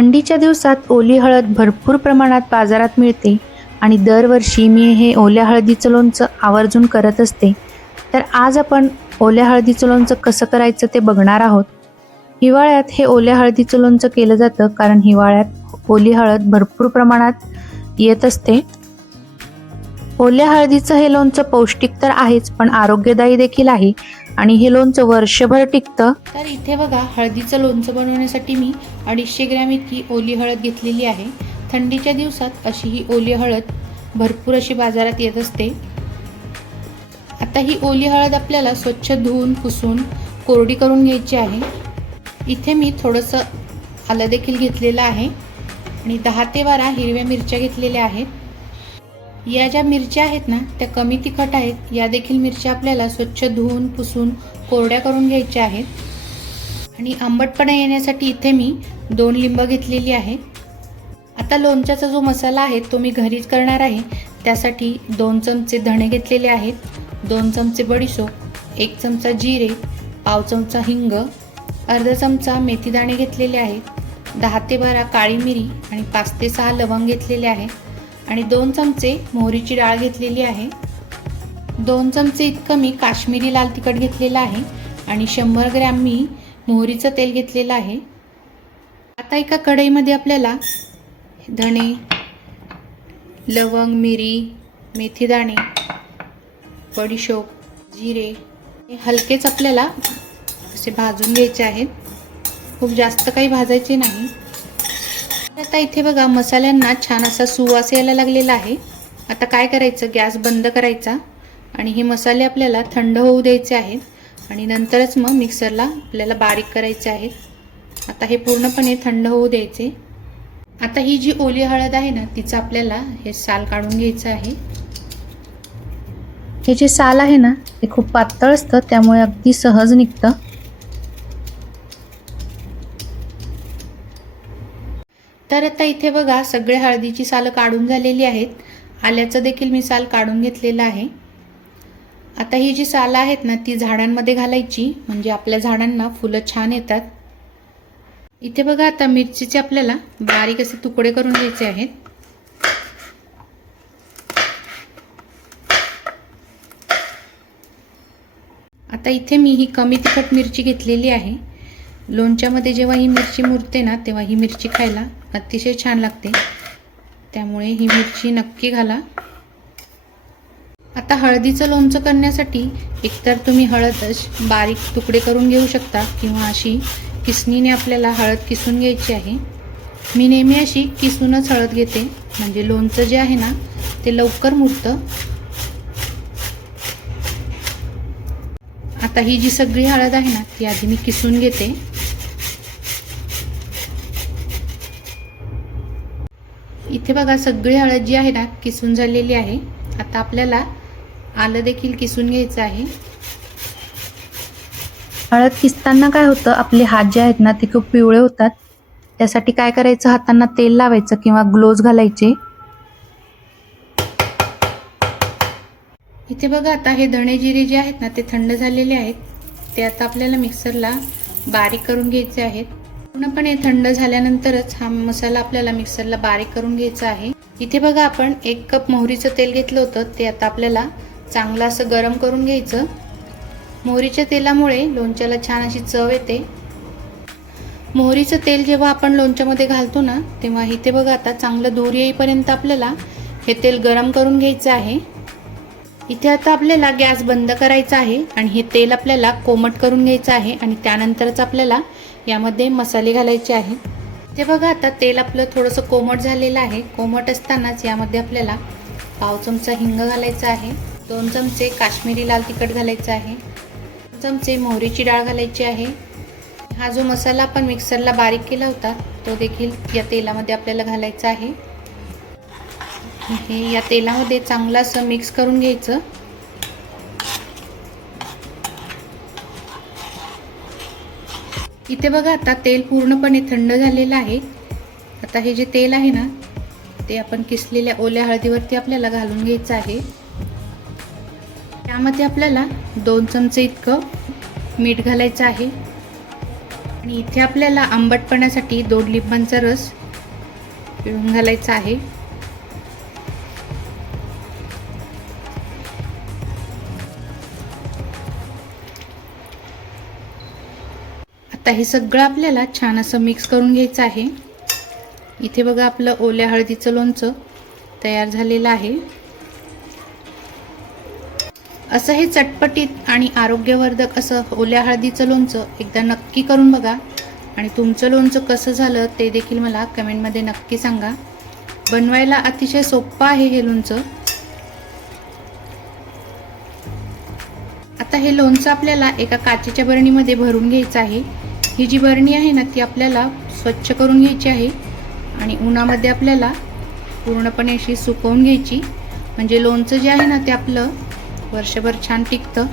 थंडीच्या दिवसात ओली हळद भरपूर प्रमाणात बाजारात मिळते आणि दरवर्षी मी हे ओल्या हळदीचं लोणचं आवर्जून करत असते. तर आज आपण ओल्या हळदीचं लोणचं कसं करायचं ते बघणार आहोत. हिवाळ्यात हे ओल्या हळदीचं लोणचं केलं जातं कारण हिवाळ्यात ओली हळद भरपूर प्रमाणात येत असते. ओल्या हळदीचं हे लोणचं पौष्टिक तर आहेच पण आरोग्यदायी देखील आहे. आणि हे लोणचं वर्षभर टिकतं. तर इथे बघा हळदीचं लोणचं बनवण्यासाठी मी अडीचशे ग्रॅम इतकी ओली हळद घेतलेली आहे. थंडीच्या दिवसात अशी ही ओली हळद भरपूर अशी बाजारात येत असते. आता ही ओली हळद आपल्याला स्वच्छ धुवून पुसून कोरडी करून घ्यायची आहे. इथे मी थोडंसं आलं देखील घेतलेलं आहे. आणि दहा ते बारा हिरव्या मिरच्या घेतलेल्या आहेत. या ज्या मिरच्या आहेत ना त्या कमी तिखट आहेत या देखील मिरच्या आपल्याला स्वच्छ धुवून पुसून कोरड्या करून घ्यायच्या आहेत. आणि आंबटपणा येण्यासाठी इथे मी दोन लिंब घेतलेली आहे. आता लोणच्याचा जो मसाला आहे तो मी घरीच करणार आहे. त्यासाठी दोन चमचे धणे घेतलेले आहेत दोन चमचे बडीशोप एक चमचा जिरे पाव चमचा हिंग अर्धा चमचा मेथीदाणे घेतलेले आहेत दहा ते बारा काळी मिरी आणि पाच ते सहा लवंग घेतलेले आहे. आणि दोन चमचे मोहरीची डाळ घेतलेली आहे. दोन चमचे इतकं मी काश्मीरी लाल तिखट घेतलेलं आहे आणि शंभर ग्रॅम मी मोहरीचं तेल घेतलेलं आहे. आता एका कढईमध्ये आपल्याला धणे लवंग मिरी मेथीदाणे बडीशोप जिरे हे हलकेच आपल्याला असे भाजून घ्यायचे आहेत. खूप जास्त काही भाजायचे नाही. आता इथे बघा मसाल्यांना छान असा सुवास यायला लागलेला आहे. आता काय करायचं? गॅस बंद करायचा. आणि हे मसाले आपल्याला थंड होऊ द्यायचे आहेत. आणि नंतरच मग मिक्सरला आपल्याला बारीक करायचे आहेत. आता हे पूर्णपणे थंड होऊ द्यायचे. आता ही जी ओली हळद आहे ना तिचं आपल्याला हे साल काढून घ्यायचं आहे. हे जे साल आहे ना ते खूप पातळ असतं त्यामुळे अगदी सहज निघतं. तर आता इथे बघा सगळे हळदीची सालं काढून झालेली आहेत. आल्याचं देखील मी साल काढून घेतलेलं आहे. आता ही जी सालं आहेत ना ती झाडांमध्ये घालायची. म्हणजे आपल्या झाडांना फुलं छान येतात. इथे बघा आता मिरचीचे आपल्याला बारीक असे तुकडे करून घ्यायचे आहेत. आता इथे मी ही कमी तिखट मिरची घेतलेली आहे. लोणच्यामध्ये जेव्हा ही मिरची मुरते ना तेव्हा ही मिरची खायला अतिशय छान लागते. त्यामुळे ही मिरची नक्की घाला. आता हळदीचं लोणचं करण्यासाठी एकतर तुम्ही हळद बारीक तुकडे करून घेऊ शकता किंवा अशी किसणीने आपल्याला हळद किसून घ्यायची आहे. मी नेहमी अशी किसूनच हळद घेते. म्हणजे लोणचं जे आहे ना ते लवकर मुरतं. आता ही जी सगळी हळद आहे ना ती आधी मी किसून घेते. इथे बघा सगळी हळद जी आहे ना किसून झालेली आहे. आता आपल्याला आलं देखील किसून घ्यायचं आहे. हळद किसताना काय होतं आपले हात जे आहेत ना ते खूप पिवळे होतात. त्यासाठी काय करायचं हातांना तेल लावायचं किंवा ग्लोव्ज घालायचे. इथे बघा आता हे धणे जिरे जे आहेत ना ते थंड झालेले आहेत. ते आता आपल्याला मिक्सरला बारीक करून घ्यायचे आहेत. पूर्णपणे थंड झाल्यानंतरच हा मसाला आपल्याला मिक्सरला बारीक करून घ्यायचा आहे. इथे बघा आपण एक कप मोहरीचं तेल घेतलं होतं. ते आता आपल्याला चांगलं असं गरम करून घ्यायचं. मोहरीच्या तेलामुळे लोणच्याला छान अशी चव येते. मोहरीचं तेल जेव्हा आपण लोणच्यामध्ये घालतो ना तेव्हा इथे बघा आता चांगलं दूर येईपर्यंत आपल्याला हे तेल गरम करून घ्यायचं आहे. इथे आता आपल्याला गॅस बंद करायचा आहे आणि हे तेल आपल्याला कोमट करून घ्यायचं आहे आणि त्यानंतरच आपल्याला यामध्ये मसाले घालायचे आहे. ते बघा आता तेल आपलं थोडंसं कोमट झालेलं आहे. कोमट असतानाच यामध्ये आपल्याला पाव चमचा हिंग घालायचा आहे. दोन चमचे काश्मीरी लाल तिखट घालायचं आहे. दोन चमचे मोहरीची डाळ घालायची आहे. हा जो मसाला आपण मिक्सरला बारीक केला होता तो देखील या तेलामध्ये आपल्याला घालायचा आहे. हे या तेलामध्ये चांगलं असं मिक्स करून घ्यायचं. इथे बघा आता तेल पूर्णपणे थंड झालेलं आहे. आता हे जे तेल आहे ना ते आपण किसलेल्या ओल्या हळदीवरती आपल्याला घालून घ्यायचं आहे. त्यामध्ये आपल्याला दोन चमचे इतकं मीठ घालायचं आहे. आणि इथे आपल्याला आंबटपणासाठी दोन लिंबांचा रस पिळून घालायचा आहे. आता हे सगळं आपल्याला छान असं मिक्स करून घ्यायचं आहे. इथे बघा आपलं ओल्या हळदीचं लोणचं तयार झालेलं आहे. असं हे चटपटीत आणि आरोग्यवर्धक असं ओल्या हळदीचं लोणचं एकदा नक्की करून बघा. आणि तुमचं लोणचं कसं झालं ते देखील मला कमेंटमध्ये नक्की सांगा. बनवायला अतिशय सोपं आहे हे लोणचं. आता हे लोणचं आपल्याला एका काचेच्या बरणीमध्ये भरून घ्यायचं आहे. ही जी बरणी आहे ना ती आपल्याला स्वच्छ करून घ्यायची आहे आणि उन्हामध्ये आपल्याला पूर्णपणे अशी सुकवून घ्यायची. म्हणजे लोणचं जे आहे ना ते आपलं वर्षभर छान टिकतं.